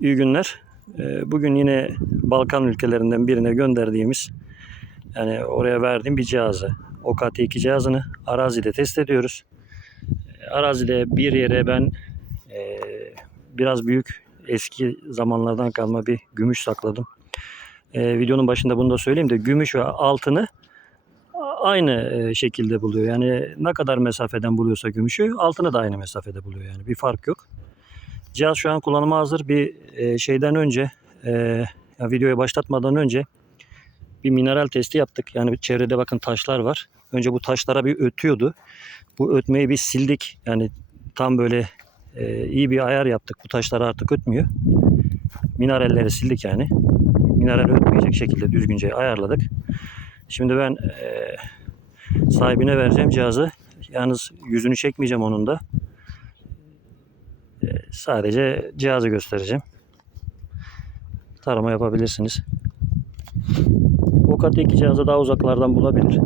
İyi günler. Ee, Bugün yine Balkan ülkelerinden birine gönderdiğimiz yani oraya verdiğim bir cihazı. OKT2 cihazını arazide test ediyoruz. Ee, Arazide bir yere ben e, biraz büyük eski zamanlardan kalma bir gümüş sakladım. Ee, videonun başında bunu da söyleyeyim de gümüş ve altını aynı e, şekilde buluyor. Yani ne kadar mesafeden buluyorsa gümüşü altını da aynı mesafede buluyor yani bir fark yok. Cihaz şu an kullanıma hazır. Bir e, şeyden önce e, ya videoya başlatmadan önce bir mineral testi yaptık. Yani çevrede bakın taşlar var. Önce bu taşlara bir ötüyordu. Bu ötmeyi bir sildik. Yani tam böyle e, iyi bir ayar yaptık. Bu taşlar artık ötmüyor. Mineralleri sildik yani. Mineral ötmeyecek şekilde düzgünce ayarladık. Şimdi ben e, sahibine vereceğim cihazı. Yalnız yüzünü çekmeyeceğim onun da. Sadece cihazı göstereceğim. Tarama yapabilirsiniz. O kattaki cihazı daha uzaklardan bulabilir.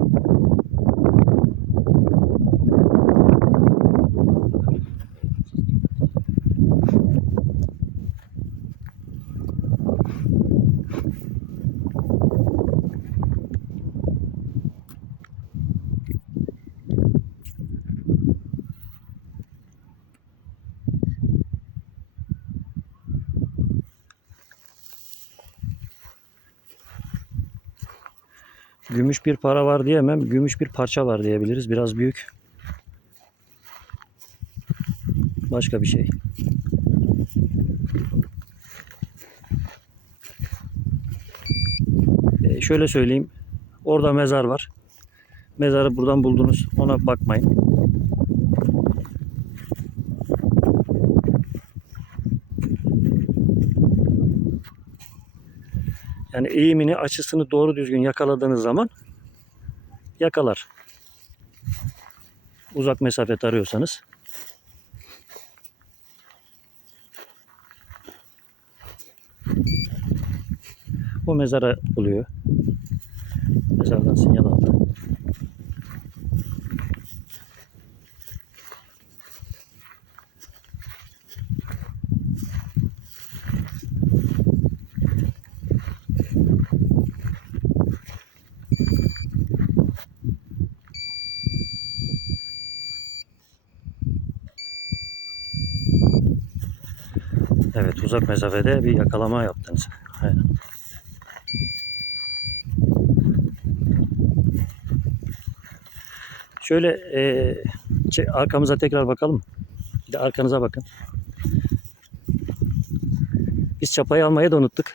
Gümüş bir para var diyemem. Gümüş bir parça var diyebiliriz. Biraz büyük. Başka bir şey. Ee, şöyle söyleyeyim. Orada mezar var. Mezarı buradan buldunuz. Ona bakmayın. Yani eğimini, açısını doğru düzgün yakaladığınız zaman yakalar. Uzak mesafe arıyorsanız. Bu mezara buluyor. Mezardan sinyal aldı. Evet uzak mesafede bir yakalama yaptınız. Aynen. Şöyle e, arkamıza tekrar bakalım. Bir de arkanıza bakın. Biz çapayı almayı da unuttuk.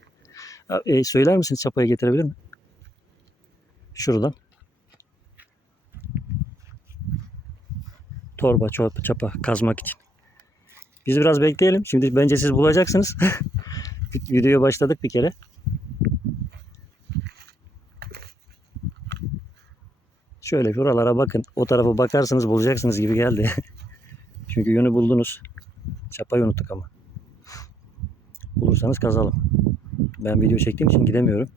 e, söyler misiniz çapayı getirebilir mi? Şuradan. Torba, çapa, çapa kazmak için. Biz biraz bekleyelim. Şimdi bence siz bulacaksınız. Videoya başladık bir kere. Şöyle şuralara bakın. O tarafa bakarsanız bulacaksınız gibi geldi. Çünkü yönü buldunuz. Çapayı unuttuk ama. Bulursanız kazalım. Ben video çektiğim için gidemiyorum.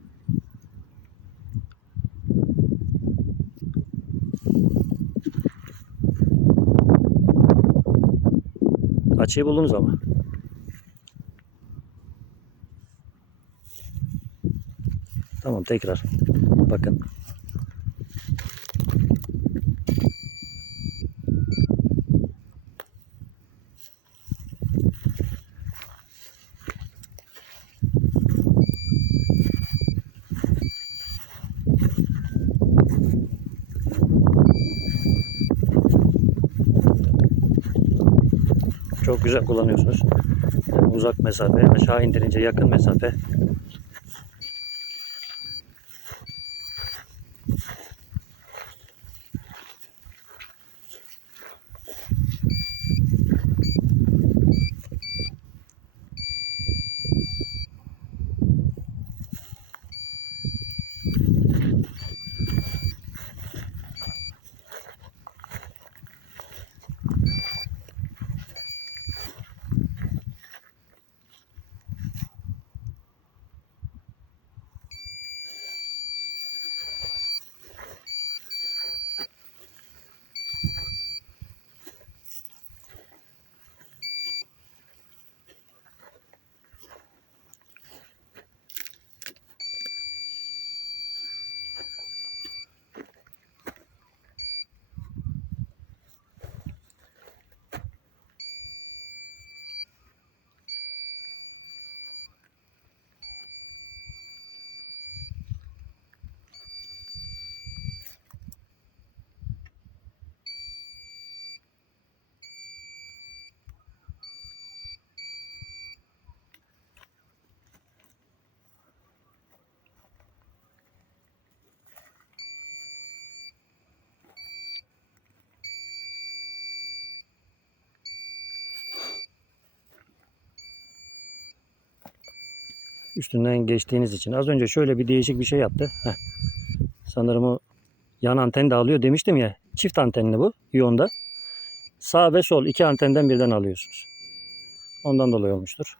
Açıyı buldunuz ama. Tamam tekrar. Bakın. Çok güzel kullanıyorsunuz. Yani uzak mesafe, aşağı indirince yakın mesafe. Üstünden geçtiğiniz için. Az önce şöyle bir değişik bir şey yaptı. Heh. Sanırım o yan anten de alıyor demiştim ya. Çift antenli bu iyonda. Sağ ve sol iki antenden birden alıyorsunuz. Ondan dolayı olmuştur.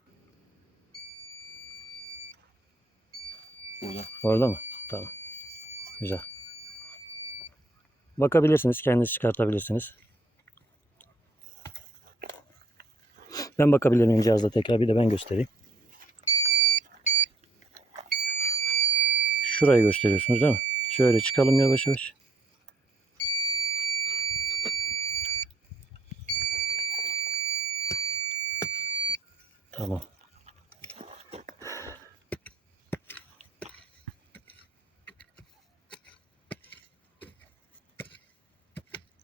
Burada. Orada mı? Tamam. Güzel. Bakabilirsiniz. Kendiniz çıkartabilirsiniz. Ben bakabilir miyim cihazda tekrar? Bir de ben göstereyim. Şurayı gösteriyorsunuz değil mi? Şöyle çıkalım yavaş yavaş. Tamam.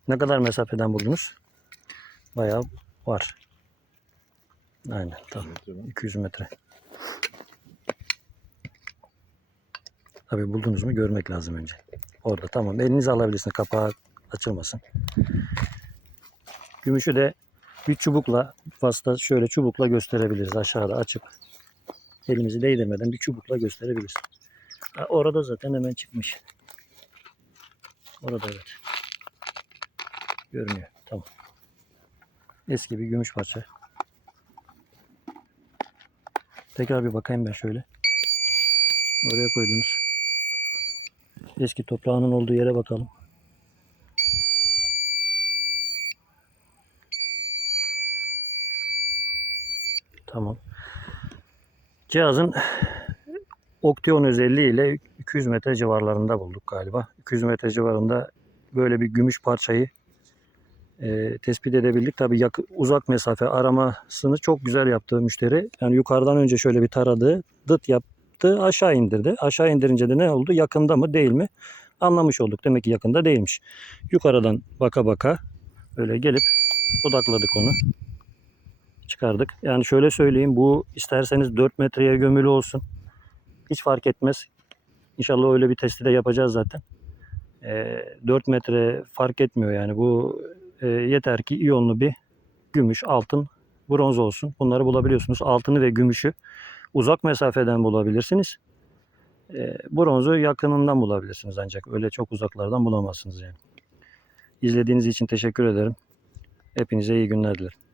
Ne kadar mesafeden buldunuz? Bayağı var. Aynen tamam. 200 metre. Tabii buldunuz mu görmek lazım önce. Orada tamam. Elinize alabilirsiniz. Kapağı açılmasın. Gümüşü de bir çubukla vasıta şöyle çubukla gösterebiliriz. Aşağıda açıp elimizi değdirmeden bir çubukla gösterebiliriz. Orada zaten hemen çıkmış. Orada evet. Görünüyor. Tamam. Eski bir gümüş parça. Tekrar bir bakayım ben şöyle. Oraya koydunuz. Eski toprağının olduğu yere bakalım. Tamam. Cihazın Oktion özelliği ile 200 metre civarlarında bulduk galiba. 200 metre civarında böyle bir gümüş parçayı e, tespit edebildik. Tabii yakı, uzak mesafe aramasını çok güzel yaptı müşteri. Yani yukarıdan önce şöyle bir taradı, dıt yaptı, aşağı indirdi. Aşağı indirince de ne oldu? Yakında mı değil mi? Anlamış olduk. Demek ki yakında değilmiş. Yukarıdan baka baka böyle gelip odakladık onu. Çıkardık. Yani şöyle söyleyeyim bu isterseniz 4 metreye gömülü olsun. Hiç fark etmez. İnşallah öyle bir testi de yapacağız zaten. E, 4 metre fark etmiyor yani bu e, yeter ki iyonlu bir gümüş, altın, bronz olsun. Bunları bulabiliyorsunuz. Altını ve gümüşü uzak mesafeden bulabilirsiniz. E, bronzu yakınından bulabilirsiniz ancak öyle çok uzaklardan bulamazsınız yani. İzlediğiniz için teşekkür ederim. Hepinize iyi günler dilerim.